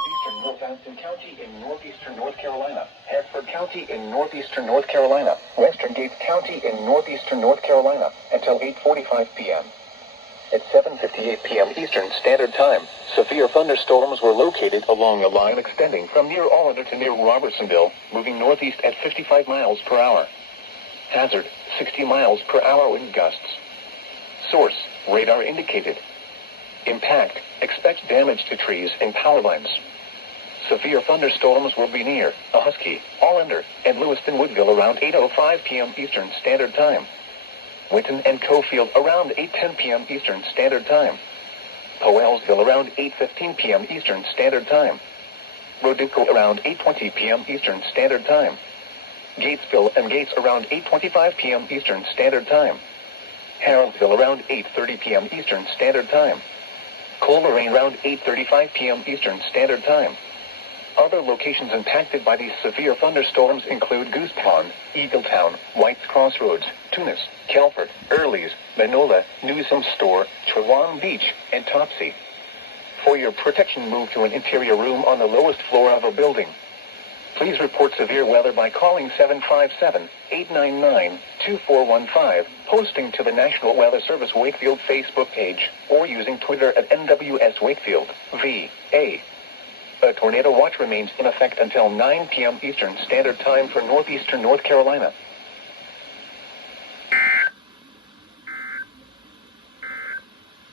southeastern Northampton County in northeastern North Carolina, Hartford County in northeastern North Carolina, Western Gates County in northeastern North Carolina, until 8:45 p.m. At 7:58 p.m. Eastern Standard Time, severe thunderstorms were located along a line extending from near Allender to near Robertsonville, moving northeast at 55 miles per hour. Hazard, 60 miles per hour wind gusts. Source, radar indicated. Impact, expect damage to trees and power lines. Severe thunderstorms will be near Ahoskie, Allender, and Lewiston-Woodville around 8:05 p.m. Eastern Standard Time. Winton and Cofield around 8:10 p.m. Eastern Standard Time. Powellsville around 8:15 p.m. Eastern Standard Time. Roduco around 8:20 p.m. Eastern Standard Time. Gatesville and Gates around 8:25 p.m. Eastern Standard Time. Haroldville around 8:30 p.m. Eastern Standard Time. Coleraine around 8:35 p.m. Eastern Standard Time. Other locations impacted by these severe thunderstorms include Goose Pond, Eagletown, White's Crossroads, Tunis, Kelford, Earleys, Manola, Newsom Store, Trewan Beach, and Topsy. For your protection, move to an interior room on the lowest floor of a building. Please report severe weather by calling 757-899-2415, posting to the National Weather Service Wakefield Facebook page, or using Twitter at NWS Wakefield, VA. A tornado watch remains in effect until 9 p.m. Eastern Standard Time for northeastern North Carolina.